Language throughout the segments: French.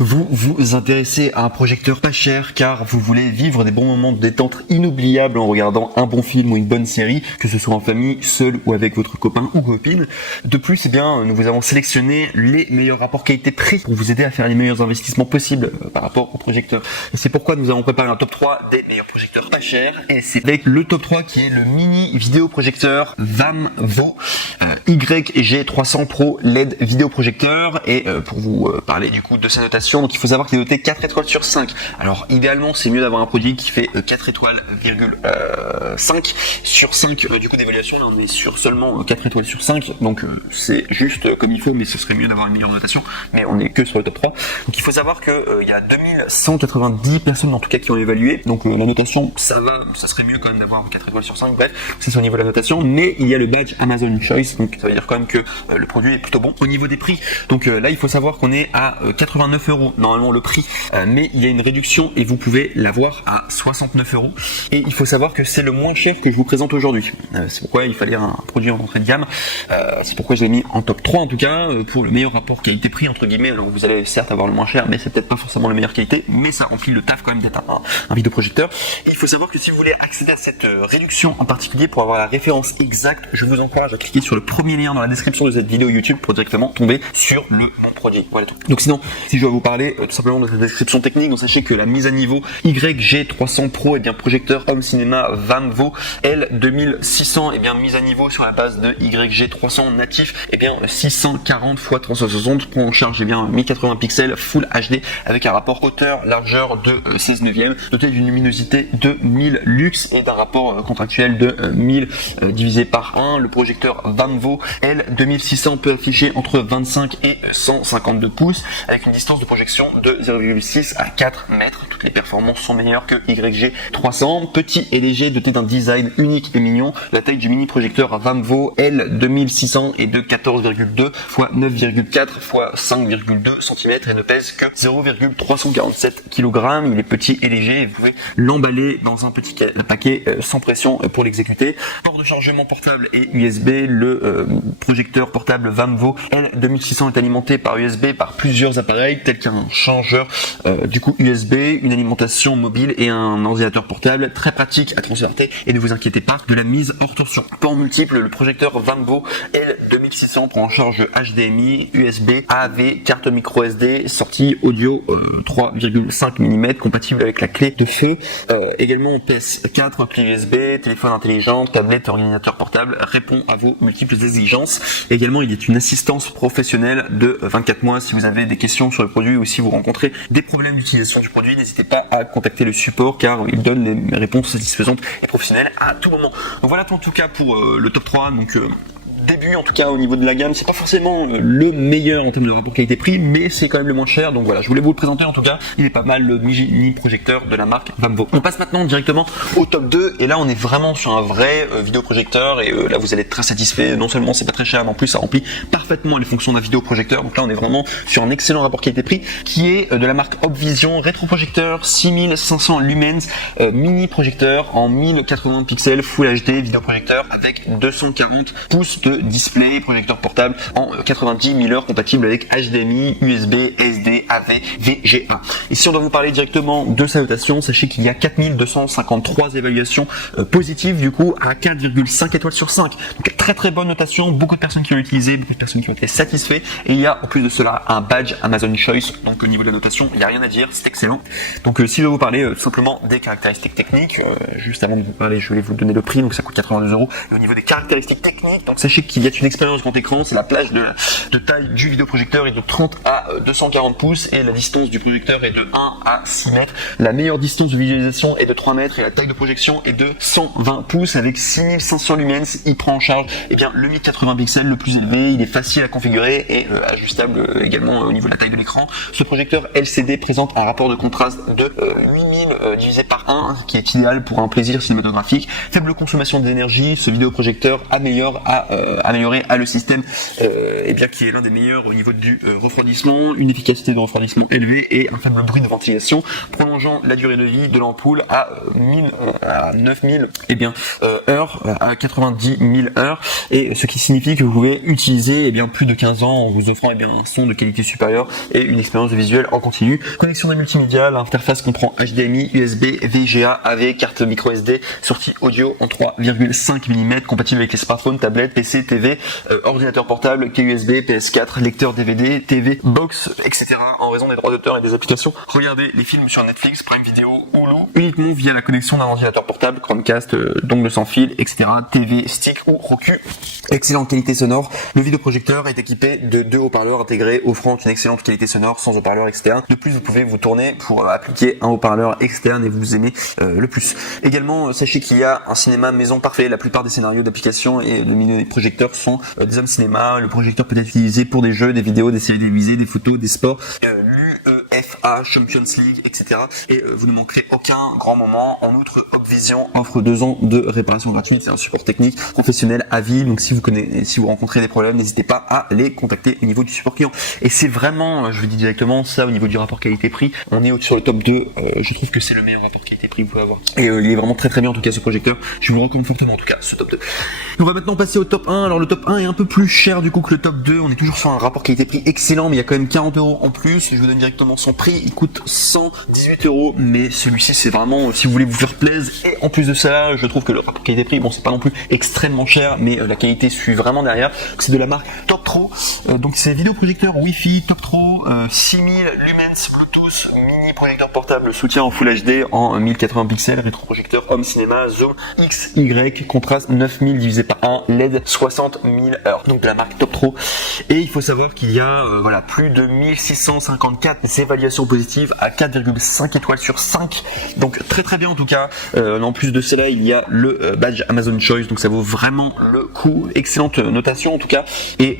Vous vous intéressez à un projecteur pas cher car vous voulez vivre des bons moments de détente inoubliables en regardant un bon film ou une bonne série, que ce soit en famille, seul ou avec votre copain ou copine. De plus, nous vous avons sélectionné les meilleurs rapports qualité-prix pour vous aider à faire les meilleurs investissements possibles par rapport au projecteur. Et c'est pourquoi nous avons préparé un top 3 des meilleurs projecteurs pas chers. Et c'est avec le top 3 qui est le mini vidéoprojecteur VAMVO YG300 Pro LED vidéoprojecteur. Et pour vous parler du coup de sa notation, donc il faut savoir qu'il est noté 4 étoiles sur 5. Alors idéalement c'est mieux d'avoir un produit qui fait 4 étoiles, 5 sur 5 du coup d'évaluation. Là on est sur seulement 4 étoiles sur 5, donc c'est juste comme il faut, mais ce serait mieux d'avoir une meilleure notation, mais on est que sur le top 3. Donc il faut savoir que il y a 2190 personnes en tout cas qui ont évalué, donc la notation ça va, ça serait mieux quand même d'avoir 4 étoiles sur 5, bref c'est au niveau de la notation, mais il y a le badge Amazon Choice, donc ça veut dire quand même que le produit est plutôt bon. Au niveau des prix, donc là il faut savoir qu'on est à 89 € normalement le prix, mais il y a une réduction et vous pouvez l'avoir à 69 €. Et il faut savoir que c'est le moins cher que je vous présente aujourd'hui. C'est pourquoi il fallait un produit en entrée de gamme. C'est pourquoi je l'ai mis en top 3 en tout cas, pour le meilleur rapport qualité-prix entre guillemets. Alors vous allez certes avoir le moins cher, mais c'est peut-être pas forcément la meilleure qualité, mais ça remplit le taf quand même d'être un vidéoprojecteur. Et il faut savoir que si vous voulez accéder à cette réduction en particulier pour avoir la référence exacte, je vous encourage à cliquer sur le premier lien dans la description de cette vidéo YouTube pour directement tomber sur le bon produit. Voilà tout. Donc sinon, si je dois vous parler tout simplement de cette description technique, donc sachez que la mise à niveau YG300 Pro est bien projecteur home cinéma VAMVO L2600 est bien mise à niveau sur la base de YG300 natif, et bien 640 x 360 prend en charge 1080 pixels Full HD avec un rapport hauteur largeur de 16 neuvième, doté d'une luminosité de 1000 lux et d'un rapport contractuel de 1000 divisé par 1. Le projecteur VAMVO L2600 peut afficher entre 25 et 152 pouces avec une distance de projection de 0,6 à 4 mètres. Toutes les performances sont meilleures que YG300. Petit et léger, doté d'un design unique et mignon. La taille du mini projecteur VAMVO L2600 est de 14,2 x 9,4 x 5,2 cm et ne pèse que 0,347 kg. Il est petit et léger et vous pouvez l'emballer dans un petit paquet sans pression pour l'exécuter. Port de chargement portable et USB. Le projecteur portable VAMVO L2600 est alimenté par USB par plusieurs appareils tels qu'un changeur du coup USB, une alimentation mobile et un ordinateur portable, très pratique à transporter. Et ne vous inquiétez pas de la mise hors tension. Port multiple, le projecteur VAMVO L2600 prend en charge HDMI, USB, AV, carte micro SD, sortie audio 3,5 mm compatible avec la clé de feu. Également PS4, clé USB, téléphone intelligent, tablette, ordinateur portable, répond à vos multiples exigences. Également il y a une assistance professionnelle de 24 mois si vous avez des questions sur le produit ou si vous rencontrez des problèmes d'utilisation du produit, n'hésitez pas à contacter le support car il donne les réponses satisfaisantes et professionnelles à tout moment. Donc voilà en tout cas pour le top 3. Donc début en tout cas au niveau de la gamme, c'est pas forcément le meilleur en termes de rapport qualité-prix, mais c'est quand même le moins cher. Donc voilà, je voulais vous le présenter en tout cas. Il est pas mal le mini projecteur de la marque VAMVO. On passe maintenant directement au top 2 et là on est vraiment sur un vrai vidéoprojecteur et là vous allez être très satisfait. Non seulement c'est pas très cher, mais en plus ça remplit parfaitement les fonctions d'un vidéoprojecteur. Donc là on est vraiment sur un excellent rapport qualité-prix qui est de la marque Opvision rétroprojecteur 6500 lumens mini projecteur en 1080 pixels Full HD vidéoprojecteur avec 240 pouces de display, projecteur portable en 90 000 heures compatible avec HDMI, USB, SD, AV, VGA. Et si on doit vous parler directement de sa notation, sachez qu'il y a 4253 évaluations positives du coup à 4,5 étoiles sur 5. Donc très bonne notation, beaucoup de personnes qui l'ont utilisé, beaucoup de personnes qui ont été satisfaits et il y a en plus de cela un badge Amazon Choice. Donc au niveau de la notation, il n'y a rien à dire, c'est excellent. Donc si je vais vous parler tout simplement des caractéristiques techniques, juste avant de vous parler, je vais vous donner le prix, donc ça coûte 82 €. Et au niveau des caractéristiques techniques, donc sachez qu'il y a une expérience grand écran, c'est la plage de taille du vidéoprojecteur est de 30 à 240 pouces et la distance du projecteur est de 1 à 6 mètres. La meilleure distance de visualisation est de 3 mètres et la taille de projection est de 120 pouces avec 6500 lumens. Il prend en charge le 1080 pixels le plus élevé, il est facile à configurer et ajustable également au niveau de la taille de l'écran. Ce projecteur LCD présente un rapport de contraste de 8000 divisé par 1, qui est idéal pour un plaisir cinématographique. Faible consommation d'énergie, ce vidéoprojecteur améliore à amélioré a le système qui est l'un des meilleurs au niveau du refroidissement, une efficacité de refroidissement élevée et un faible bruit de ventilation, prolongeant la durée de vie de l'ampoule à 9000 heures, à 90 000 heures, et ce qui signifie que vous pouvez utiliser plus de 15 ans en vous offrant un son de qualité supérieure et une expérience visuelle en continu. Connexion des multimédia, l'interface comprend HDMI, USB, VGA, AV, carte micro SD, sortie audio en 3,5 mm, compatible avec les smartphones, tablettes, PC, TV, ordinateur portable, clé USB, PS4, lecteur DVD, TV, box, etc. En raison des droits d'auteur et des applications, regardez les films sur Netflix, Prime Video, Hulu, uniquement via la connexion d'un ordinateur portable, Chromecast, dongle sans fil, etc. TV, stick ou Roku. Excellente qualité sonore. Le vidéoprojecteur est équipé de 2 haut-parleurs intégrés, offrant une excellente qualité sonore sans haut-parleur externe. De plus, vous pouvez vous tourner pour appliquer un haut-parleur externe et vous aimez le plus. Également, sachez qu'il y a un cinéma maison parfait. La plupart des scénarios d'application et le milieu des projecteurs sont des home cinéma. Le projecteur peut être utilisé pour des jeux, des vidéos, des séries télévisées, des photos, des sports, l'UEFA, Champions League, etc. Et vous ne manquerez aucun grand moment. En outre, Opvision offre 2 ans de réparation gratuite. C'est un support technique professionnel à vie. Donc si vous rencontrez des problèmes, n'hésitez pas à les contacter au niveau du support client. Et c'est vraiment, je vous dis directement, ça au niveau du rapport qualité-prix, on est sur le top 2. Je trouve que c'est le meilleur rapport qualité-prix que vous pouvez avoir. Et il est vraiment très très bien en tout cas ce projecteur. Je vous le recommande fortement en tout cas ce top 2. On va maintenant passer au top 1. Alors le top 1 est un peu plus cher du coup que le top 2. On est toujours sur un rapport qualité-prix excellent, mais il y a quand même 40 € en plus. Je vous donne directement son prix. Il coûte 118 €, mais celui-ci c'est vraiment si vous voulez vous faire plaisir. Et en plus de ça, je trouve que le rapport qualité-prix, bon c'est pas non plus extrêmement cher, mais la qualité suit vraiment derrière. C'est de la marque Toptro. Donc c'est vidéoprojecteur Wi-Fi Toptro, 6000 lumens Bluetooth, mini projecteur portable, soutien en Full HD en 1080 pixels, rétroprojecteur home cinéma, zoom XY, contraste 9000 divisé par 1, LED 60 000 heures. Donc de la marque Toptro. Et il faut savoir qu'il y a plus de 1654 évaluations positives à 4,5 étoiles sur 5. Donc très très bien en tout cas. En plus de cela, il y a le badge Amazon Choice, donc ça vaut vraiment le coup. Excellente notation en tout cas. Et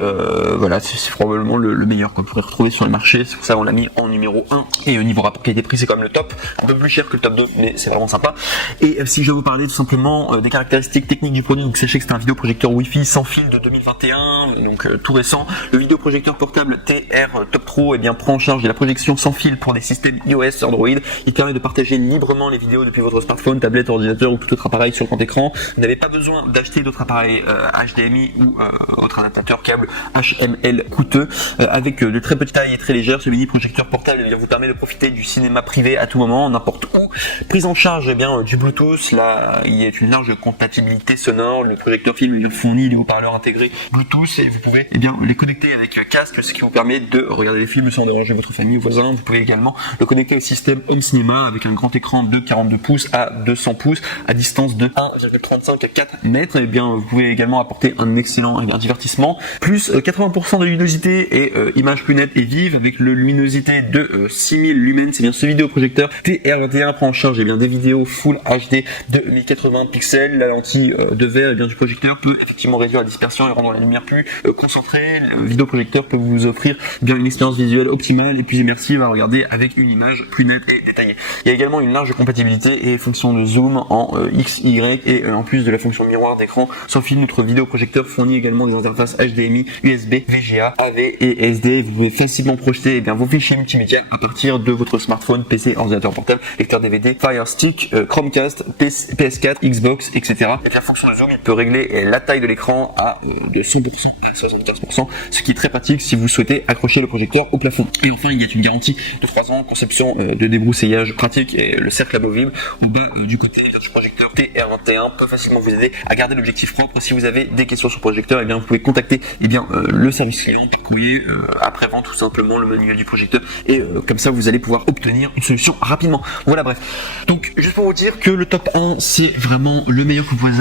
c'est probablement le meilleur que vous pourrez retrouver sur le marché. C'est pour ça qu'on l'a mis en numéro 1. Et au niveau rapport qualité-prix, c'est quand même le top. Un peu plus cher que le top 2, mais c'est vraiment sympa. Et si je vais vous parler tout simplement des caractéristiques techniques du produit, donc sachez que c'est un vidéoprojecteur Wi-Fi sans fil de 2021, donc tout récent. Le vidéoprojecteur portable TR Toptro prend en charge de la projection sans fil pour des systèmes iOS, Android. Il permet de partager librement les vidéos depuis votre smartphone, tablette, ordinateur ou tout autre appareil sur grand écran. Vous n'avez pas besoin d'acheter d'autres appareils HDMI ou autre adaptateur câble HML coûteux. Avec de très petites tailles et très légères, ce mini projecteur portable vous permet de profiter du cinéma privé à tout moment, n'importe où. Prise en charge du Bluetooth. Là, il y a une large compatibilité sonore. Le projecteur film fournit des haut-parleurs intégrés Bluetooth et vous pouvez les connecter avec casque, ce qui vous permet de regarder les films sans déranger votre famille ou voisins. Vous pouvez également le connecter au système Home Cinéma avec un grand écran de 42 pouces à 200 pouces à distance de 1,35 à 4 mètres. Vous pouvez également apporter un excellent divertissement. Plus 80% de luminosité et image plus nette et vive avec le luminosité de 6000 lumens. C'est bien ce vidéoprojecteur TR21 prend en charge des vidéos Full HD de 1080 pixels. La lentille de verre du projecteur peut effectivement réduire la dispersion et rendre la lumière plus concentrée. Le vidéoprojecteur peut vous offrir une expérience visuelle optimale et plus immersive à regarder avec une image plus nette et détaillée. Il y a également une large compatibilité et fonction de zoom en XY et en plus de la fonction miroir d'écran sans fil, notre vidéoprojecteur fournit également des interfaces HDMI, USB, VGA, AV et SD. Vous pouvez facilement projeter vos fichiers multimédia à partir de votre smartphone, PC, ordinateur portable, lecteur DVD, Fire Stick, Chromecast, PS4, Xbox, etc. Et la fonction de zoom, il peut régler la taille de l'écran à de 100% à 75%, ce qui est très pratique si vous souhaitez accrocher le projecteur au plafond. Et enfin, il y a une garantie de 3 ans, conception de débroussaillage pratique et le cercle amovible au bas du côté du projecteur TR21 peut facilement vous aider à garder l'objectif propre. Si vous avez des questions sur le projecteur, vous pouvez contacter le service client, courrier après-vente tout simplement, le manuel du projecteur, et comme ça vous allez pouvoir obtenir une solution rapidement. Voilà, bref. Donc juste pour vous dire que le top 1 c'est vraiment le meilleur que vous pourrez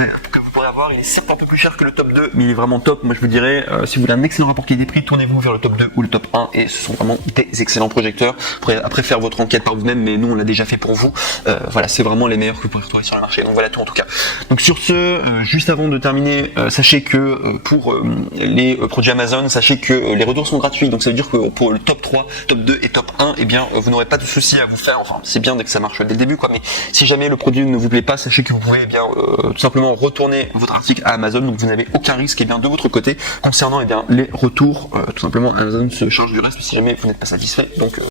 avoir. Il est certes un peu plus cher que le top 2, mais il est vraiment top. Moi je vous dirais, si vous voulez un excellent rapport qualité-prix, tournez-vous vers le top 2 ou le top 1 et ce sont vraiment des excellents projecteurs. Vous pourrez après faire votre enquête par vous-même, mais nous on l'a déjà fait pour vous. Voilà, c'est vraiment les meilleurs que vous pourrez retrouver sur le marché. Donc voilà tout en tout cas. Donc sur ce, juste avant de terminer, sachez que pour les produits Amazon, sachez que les retours sont gratuits. Donc ça veut dire que pour le top 3, top 2 et top 1, vous n'aurez pas de soucis à vous faire. Enfin, c'est bien dès que ça marche dès le début, quoi. Mais si jamais le produit ne vous plaît pas, sachez que vous pouvez tout simplement retourner votre article à Amazon, donc vous n'avez aucun risque de votre côté concernant les retours. Tout simplement, Amazon se charge du reste si jamais vous n'êtes pas satisfait. Donc